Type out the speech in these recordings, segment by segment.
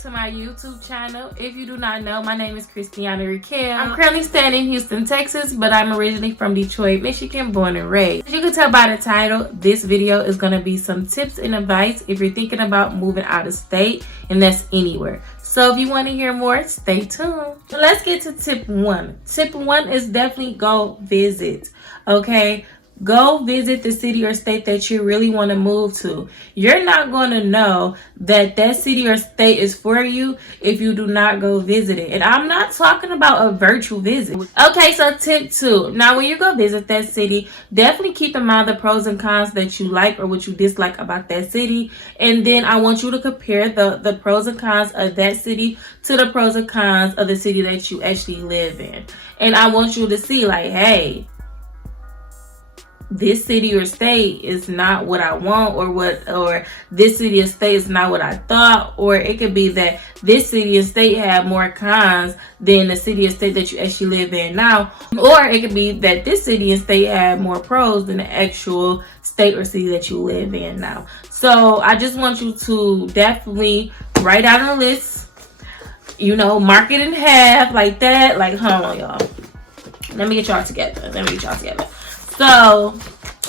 to my YouTube channel. If you do not know, my name is Christiana Raquel. I'm currently staying in Houston, Texas, but I'm originally from Detroit, Michigan, born and raised. As you can tell by the title, this video is going to be some tips and advice if you're thinking about moving out of state, and that's anywhere. So if you want to hear more, stay tuned. So let's get to tip one. Tip one is definitely go visit, okay? Go visit the city or state that you really want to move to. You're not going to know that that city or state is for you if you do not go visit it. And I'm not talking about a virtual visit. Okay, so tip two. Now, when you go visit that city, definitely keep in mind the pros and cons that you like or what you dislike about that city. And then I want you to compare the pros and cons of that city to the pros and cons of the city that you actually live in. And I want you to see, like, hey, this city or state is not what I want, or this city or state is not what I thought, or it could be that this city or state have more cons than the city or state that you actually live in now, or it could be that this city and state have more pros than the actual state or city that you live in now. So I just want you to definitely write out a list, you know, mark it in half like that. Like, hold on, y'all. Let me get y'all together. So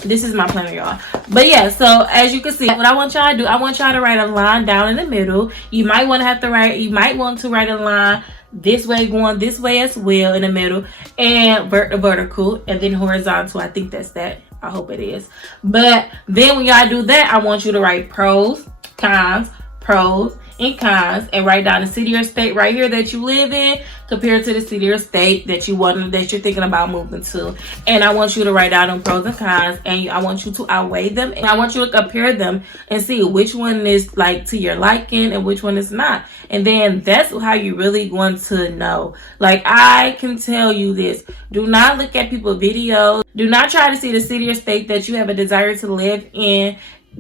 this is my planner, y'all. But yeah, so as you can see, what I want y'all to do, I want y'all to write a line down in the middle. You might want to write a line this way, going this way as well in the middle, and vertical, and then horizontal. I think that's that. I hope it is. But then when y'all do that, I want you to write pros, and cons, and write down the city or state right here that you live in compared to the city or state that you're thinking about moving to. And I want you to write down them pros and cons, and I want you to outweigh them, and I want you to compare them and see which one is like to your liking and which one is not. And then that's how you really going to know. Like, I can tell you this: do not look at people's videos. Do not try to see the city or state that you have a desire to live in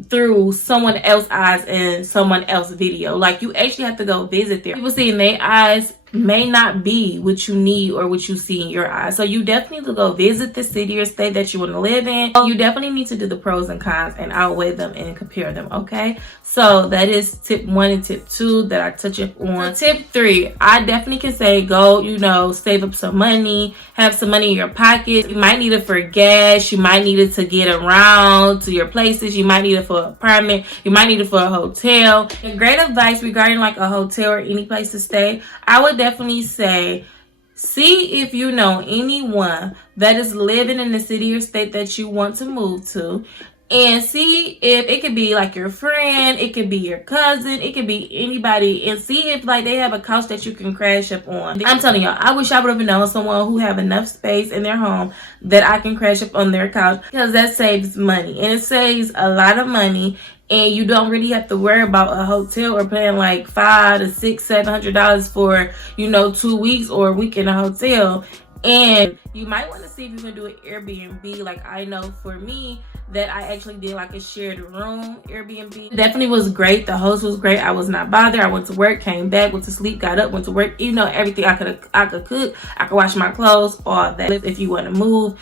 through someone else's eyes and someone else's video. Like, you actually have to go visit there. People see in their eyes may not be what you need or what you see in your eyes. So you definitely need to go visit the city or state that you want to live in. You definitely need to do the pros and cons and outweigh them and compare them, okay? So that is tip one and tip two that I touch up on. Tip three, I definitely can say go, you know, save up some money, have some money in your pocket. You might need it for gas. You might need it to get around to your places. You might need it for an apartment. You might need it for a hotel. And great advice regarding like a hotel or any place to stay, I would definitely say, see if you know anyone that is living in the city or state that you want to move to, and see if it could be like your friend, it could be your cousin, it could be anybody, and see if like they have a couch that you can crash up on. I'm telling y'all, I wish I would have known someone who have enough space in their home that I can crash up on their couch, because that saves money, and it saves a lot of money. And you don't really have to worry about a hotel or paying like $500 to $600, $700 for, you know, 2 weeks or a week in a hotel. And you might want to see if you can do an Airbnb. Like, I know for me that I actually did like a shared room Airbnb. It definitely was great. The host was great. I was not bothered. I went to work, came back, went to sleep, got up, went to work. You know, everything I could cook. I could wash my clothes, all that. If you want to move,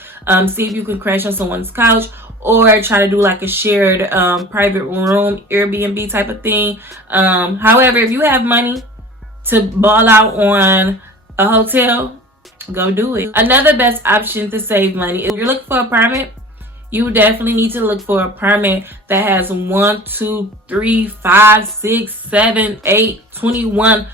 see if you can crash on someone's couch, or try to do like a shared private room Airbnb type of thing. However, if you have money to ball out on a hotel, go do it. Another best option to save money, if you're looking for an apartment, you definitely need to look for an apartment that has 1, 2, 3, 5, 6, 7, 8, 21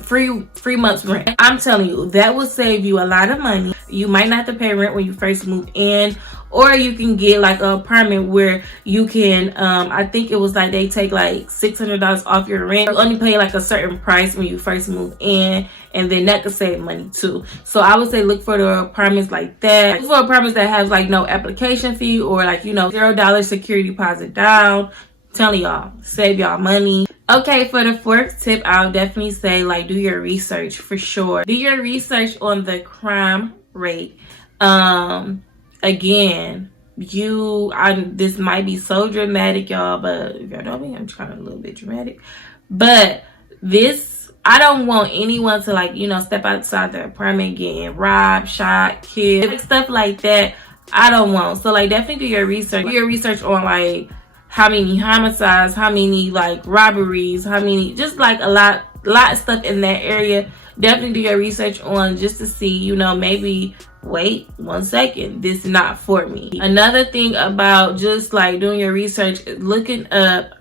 free months rent. I'm telling you, that will save you a lot of money. You might not have to pay rent when you first move in, or you can get like an apartment where you can I think it was like they take like $600 off your rent. You only pay like a certain price when you first move in, and then that could save money too. So I would say look for the apartments like that. Look for apartments that have like no application fee, or like, you know, $0 security deposit down. Telling y'all, save y'all money. Okay, for the fourth tip, I'll definitely say, like, do your research for sure. Do your research on the crime rate. Again, this might be so dramatic, y'all, but if y'all know me, I'm trying a little bit dramatic. But this, I don't want anyone to, like, you know, step outside their apartment getting robbed, shot, killed, like, stuff like that. I don't want. So, like, definitely do your research. Do your research on, like, how many homicides, how many like robberies, how many, just like a lot lot of stuff in that area. Definitely do your research on, just to see, you know, maybe wait 1 second, this is not for me. Another thing about just like doing your research, looking up,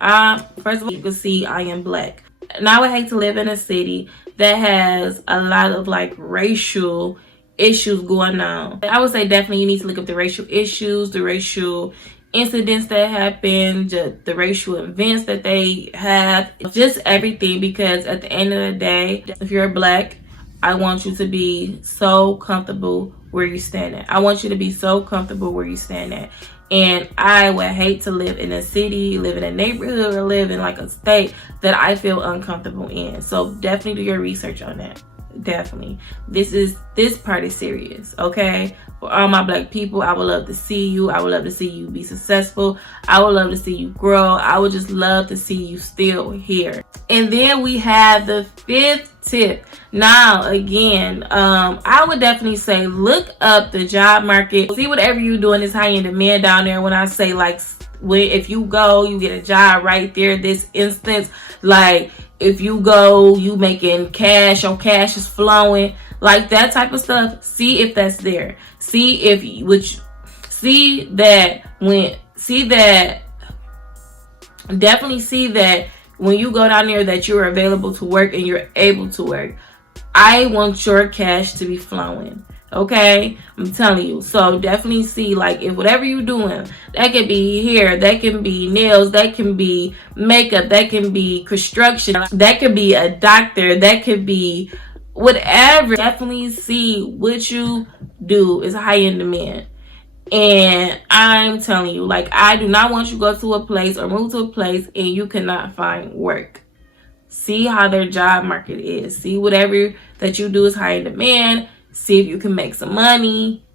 first of all, you can see I am black, and I would hate to live in a city that has a lot of like racial issues going on. I would say definitely you need to look up the racial issues, the racial incidents that happen, just the racial events that they have, just everything. Because at the end of the day, if you're black, I want you to be so comfortable where you stand at. I want you to be so comfortable where you stand at. And I would hate to live in a city, live in a neighborhood, or live in like a state that I feel uncomfortable in. So definitely do your research on that. Definitely. This part is serious, okay? For all my black people, I would love to see you. I would love to see you be successful. I would love to see you grow. I would just love to see you still here. And then we have the 5th tip. Now, again, I would definitely say look up the job market. See whatever you're doing is high in demand down there. When I say like, if you go, you get a job right there, this instance, like if you go, you making cash, your cash is flowing, like that type of stuff. See if that's there. See if definitely see that when you go down there that you're available to work and you're able to work. I want your cash to be flowing. Okay, I'm telling you. So definitely see, like, if whatever you're doing, that could be hair, that can be nails, that can be makeup, that can be construction, that could be a doctor, that could be whatever. Definitely see what you do is high in demand. And I'm telling you, like, I do not want you to go to a place or move to a place and you cannot find work. See how their job market is. See whatever that you do is high in demand. See if you can make some money.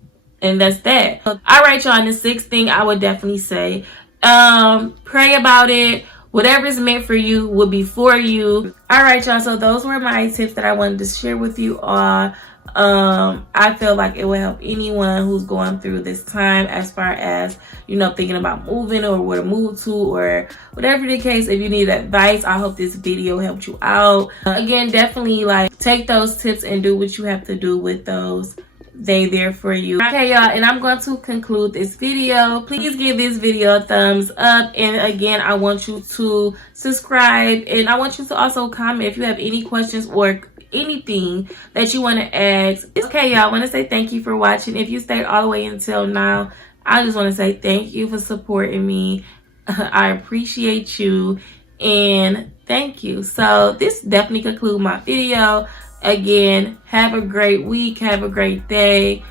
And that's that. All right, y'all. And the 6th thing I would definitely say, pray about it. Whatever is meant for you will be for you. All right, y'all. So those were my tips that I wanted to share with you all. I feel like it will help anyone who's going through this time, as far as, you know, thinking about moving or where to move to or whatever the case. If you need advice, I hope this video helped you out. Again, definitely like take those tips and do what you have to do with those. They there for you. Okay, y'all, and I'm going to conclude this video. Please give this video a thumbs up, and again, I want you to subscribe, and I want you to also comment if you have any questions or anything that you want to ask. Okay, y'all, I want to say thank you for watching. If you stayed all the way until now, I just want to say thank you for supporting me. I appreciate you, and thank you. So this definitely concludes my video. Again, have a great week, have a great day.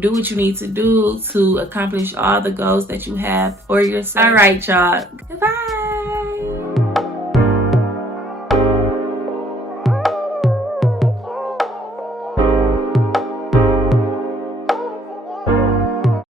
Do what you need to do to accomplish all the goals that you have for yourself. All right, y'all. Goodbye.